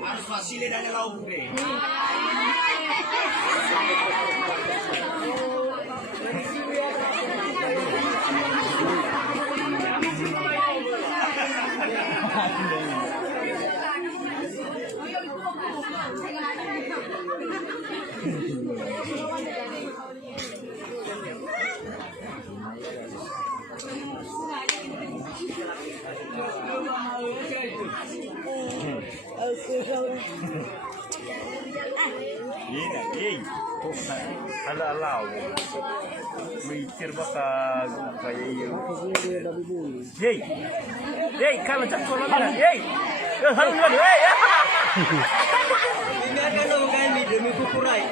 Harus fasilin ada lauk deh. Ala-ala mikir bakal kayak yey yey kalau cakap lagi yey halu lagi yey ini ada lo kami demi kukurai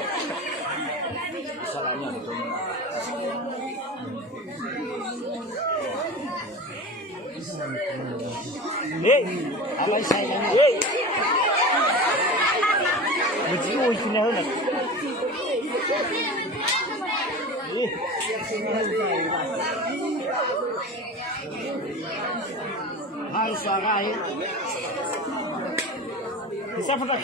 salahnya yey apa saya yey begitu istilah nak harus lagi bisa foto